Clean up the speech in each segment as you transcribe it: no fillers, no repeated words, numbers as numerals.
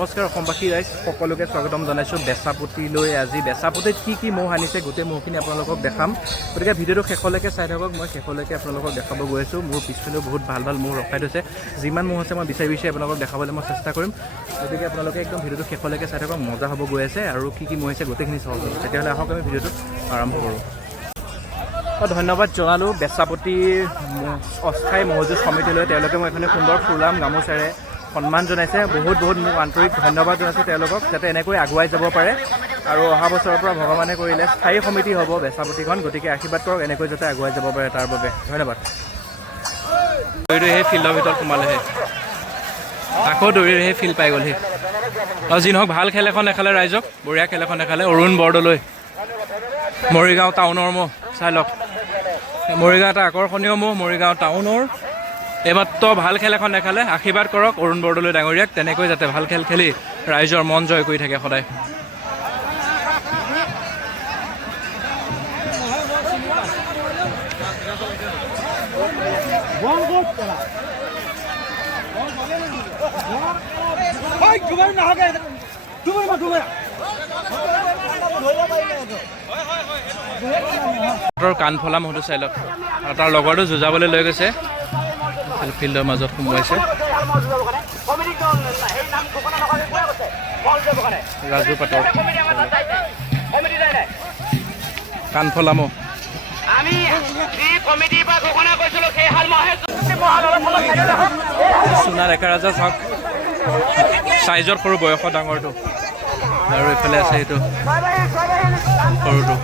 নমস্কাৰ অসমবাসী ৰাইজ সকলোকে স্বাগতম জনাইছোঁ বেচাপতিলৈ। আজি বেচাপতিত কি ম'হ আনিছে গোটেই ম'হখিনি আপোনালোকক দেখাম, গতিকে ভিডিঅ'টো শেষলৈকে চাই থাকক। মই শেষলৈকে আপোনালোকক দেখাব গৈ আছোঁ। মোৰ পিছফালেও বহুত ভাল ম'হ ৰখাই থৈছে, যিমান ম'হ আছে মই বিচাৰি আপোনালোকক দেখাবলৈ মই চেষ্টা কৰিম। গতিকে আপোনালোকে একদম ভিডিঅ'টো শেষলৈকে চাই থাকক, মজা হ'ব গৈ আছে। আৰু কি ম'হ আছে গোটেইখিনি চাব পাৰিব। তেতিয়াহ'লে আহক আমি ভিডিঅ'টো আৰম্ভ কৰোঁ। ধন্যবাদ জনালোঁ বেচাপতিৰ অস্থায়ী মহজুদ সমিতিলৈ। তেওঁলোকে মই এখনে সুন্দৰ ফুলাম গামোচাৰে সন্মান জনাইছে। বহুত মোক আন্তৰিক ধন্যবাদ জনাইছোঁ তেওঁলোকক, যাতে এনেকৈ আগুৱাই যাব পাৰে। আৰু অহা বছৰৰ পৰা ভগৱানে কৰিলে স্থায়ী সমিতি হ'ব বেচাপতিখন। গতিকে আশীৰ্বাদ কৰক এনেকৈ যাতে আগুৱাই যাব পাৰে, তাৰ বাবে ধন্যবাদ। দৌৰি সেই ফিল্ডৰ ভিতৰত সোমালেহে, আকৌ দৌৰি সেই ফিল্ড পাই গ'লহি। আৰু যি নহওক ভাল খেল এখন দেখালে ৰাইজক, বঢ়িয়া খেল এখন দেখালে। অৰুণ বৰদলৈ, মৰিগাঁও টাউনৰ ম'হ চাই লওক। মৰিগাঁও এটা আকৰ্ষণীয় ম'হ, মৰিগাঁও টাউনৰ। এইমাত্ৰ ভাল খেল এখন দেখালে, আশীৰ্বাদ কৰক অৰুণ বৰদলৈ ডাঙৰীয়াক, তেনেকৈ যাতে ভাল খেল খেলি ৰাইজৰ মন জয় কৰি থাকে সদায়। কাণফলা মহটো চাই লওক, আৰু তাৰ লগৰটো যুঁজাবলৈ লৈ গৈছে, ফিল্ডৰ মাজত সোমোৱাইছে। ৰাজু পাটৰ কাণফলা মহ। সোণা ডেকা ৰাজা চাওক, চাইজত সৰু বয়সত ডাঙৰটো। আৰু এইফালে আছে এইটো সৰুটো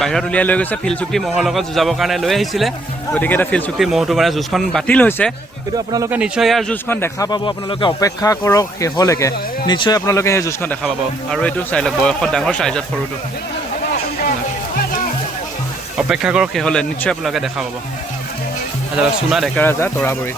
বাহিৰত উলিয়াই লৈ গৈছে। ফিল্ড চুক্তি মহৰ লগত যুঁজাবৰ কাৰণে লৈ আহিছিলে, গতিকে এতিয়া ফিল্ড চুক্তি মহটো মানে যুঁজখন বাতিল হৈছে। কিন্তু আপোনালোকে নিশ্চয় ইয়াৰ যুঁজখন দেখা পাব, আপোনালোকে অপেক্ষা কৰক শেষলৈকে, নিশ্চয় আপোনালোকে সেই যুঁজখন দেখা পাব। আৰু এইটো চাই লওক, বয়সত ডাঙৰ চাইজত সৰুটো। অপেক্ষা কৰক শেষলৈ, নিশ্চয় আপোনালোকে দেখা পাব। সোণা ডেকা ৰাজা তৰাবৰী।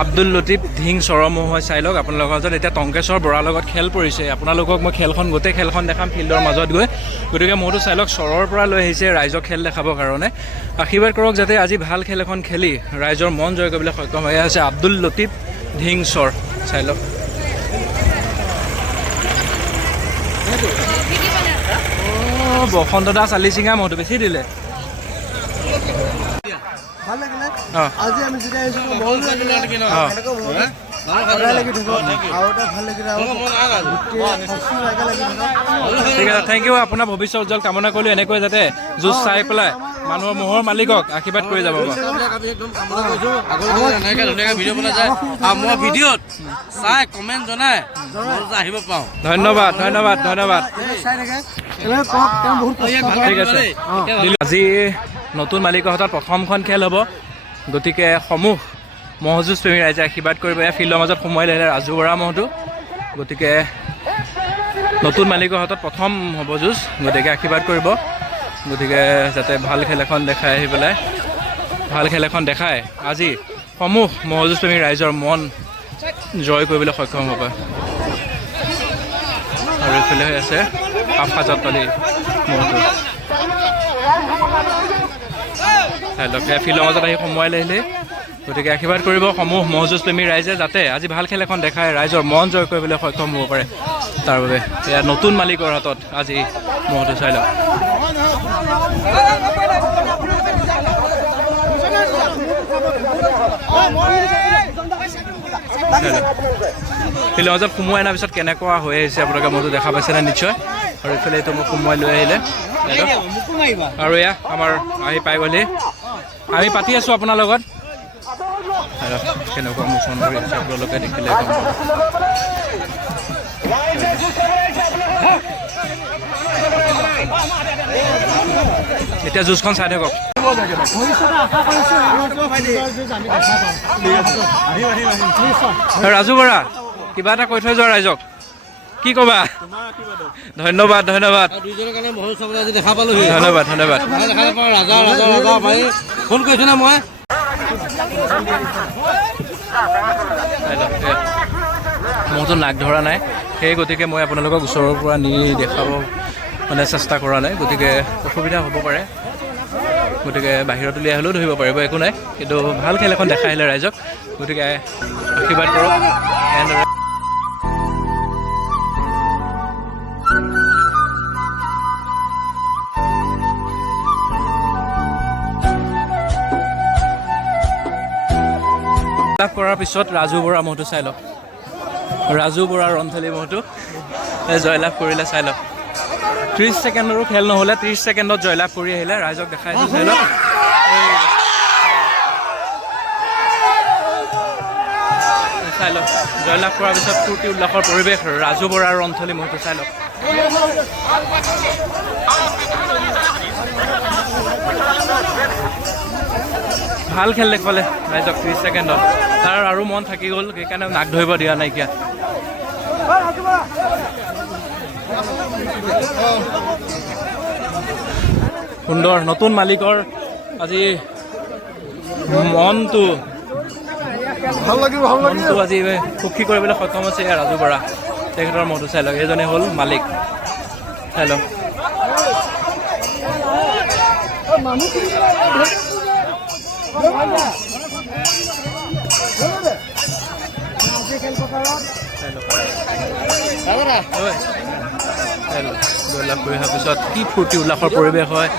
আব্দুল লতিফ ধিং চৰমহ হয় চাই লওক আপোনালোকৰ মাজত। এতিয়া টংকেশ্বৰ বৰাৰ লগত খেল পৰিছে, আপোনালোকক মই গোটেই খেলখন দেখাম ফিল্ডৰ মাজত গৈ। গতিকে মইতো চাই লওক চৰৰ পৰা লৈ আহিছে ৰাইজক খেল দেখাবৰ কাৰণে। আশীৰ্বাদ কৰক যাতে আজি ভাল খেল এখন খেলি ৰাইজৰ মন জয় কৰিবলৈ সক্ষম হৈ আছে আব্দুল লতিফ ধিং চৰ। চাই লওক বসন্ত দাস আলিচিঙা মহটো বেছি দিলে। ভাল লাগিলে আজি আমি যেতিয়া আহিছোঁ বহুত লাগিলে ঠিক আছে, থেংক ইউ। আপোনাৰ ভৱিষ্যত উজ্জ্বল কামনা কৰিলোঁ। এনেকৈ যাতে যুঁজ চাই পেলাই মানুহৰ মহৰ মালিকক আশীৰ্বাদ কৰি যাব। ধন্যবাদ। ঠিক আছে, আজি নতুন মালিকৰ হাতত প্ৰথমখন খেল হ'ব। গতিকে সমূহ মহযুঁজ প্ৰেমী ৰাইজে আশীৰ্বাদ কৰিব। এয়া ফিল্ডৰ মাজত সোমোৱাই ল'লে ৰাজু বৰা মহটো। গতিকে নতুন মালিকৰ হাতত প্ৰথম হ'ব যুঁজ, গতিকে আশীৰ্বাদ কৰিব। গতিকে যাতে ভাল খেল এখন দেখাই আহি পেলাই, ভাল খেল এখন দেখাই আজি সমূহ মহযুঁজ প্ৰেমী ৰাইজৰ মন জয় কৰিবলৈ সক্ষম হ'ব। আৰু এইফালে হৈ আছে আফাজত আলি মহটো। ফিল্ডৰ মাজত আহি সোমোৱাই আহিলে। গতিকে আশীৰ্বাদ কৰিব সমূহ মহযুঁজ প্ৰেমী ৰাইজে, যাতে আজি ভাল খেল এখন দেখাই ৰাইজৰ মন জয় কৰিবলৈ সক্ষম হ'ব পাৰে। তাৰ বাবে এয়া নতুন মালিকৰ হাতত আজি মহটো। চাই লওক ফিল্ডৰ মাজত সোমোৱাই অনাৰ পিছত কেনেকুৱা হৈ আহিছে আপোনালোকে মহটো দেখা পাইছেনে নিশ্চয়। আৰু এইফালে এইটো মোক সোমোৱাই লৈ আহিলে। আৰু এয়া আমাৰ আহি পাই গ'লহি, আমি পাতি আছোঁ আপোনাৰ লগত। কেনেকুৱা মোচন কৰি আছে আপোনালোকে দেখিলে গম পাব। এতিয়া যুঁজখন চাই থাকক। ৰাজু বৰা, কিবা এটা কৈ থৈ যোৱা ৰাইজক, কি ক'বা? ধন্যবাদ। ধন্যবাদ। ফোন কৰিছোঁ না মই। মহটো নাক ধৰা নাই, সেই গতিকে মই আপোনালোকক ওচৰৰ পৰা নি দেখাব মানে চেষ্টা কৰা নাই, গতিকে অসুবিধা হ'ব পাৰে। গতিকে বাহিৰত উলিয়াই হ'লেও ধৰিব পাৰিব, একো নাই। কিন্তু ভাল খেল এখন দেখাই আহিলে ৰাইজক, গতিকে আশীৰ্বাদ কৰক। এনেদৰে লাভ কৰাৰ পিছত ৰাজু বৰা মহটো চাই লওক। ৰাজু বৰা ৰন্থলী মহটো জয়লাভ কৰিলে, চাই লওক। 30 ছেকেণ্ডৰো খেল নহ'লে 30 ছেকেণ্ডত জয়লাভ কৰি আহিলে, ৰাইজক দেখাইছোঁ, চাই লওক। চাই লওক, জয়লাভ কৰাৰ পিছত ফূৰ্তি উল্লাসৰ পৰিৱেশ ৰাজু বৰাৰ ৰন্থলী মহটো, চাই লওক। ভাল খেল দেখুৱালে ৰাইজক 30 ছেকেণ্ডত, তাৰ আৰু মন থাকি গ'ল, সেইকাৰণে নাক ধৰিব দিয়া নাইকিয়া। সুন্দৰ, নতুন মালিকৰ আজি মনটো আজি সুখী কৰিবলৈ সক্ষম হৈছে ৰাজু বৰা, তেখেতৰ মনটো চাই লওক। এইজনে হ'ল মালিক, চাই লওক। জয়লাভ কৰি অহাৰ পিছত কি ফূৰ্তি উল্লাসৰ পৰিৱেশ হয়।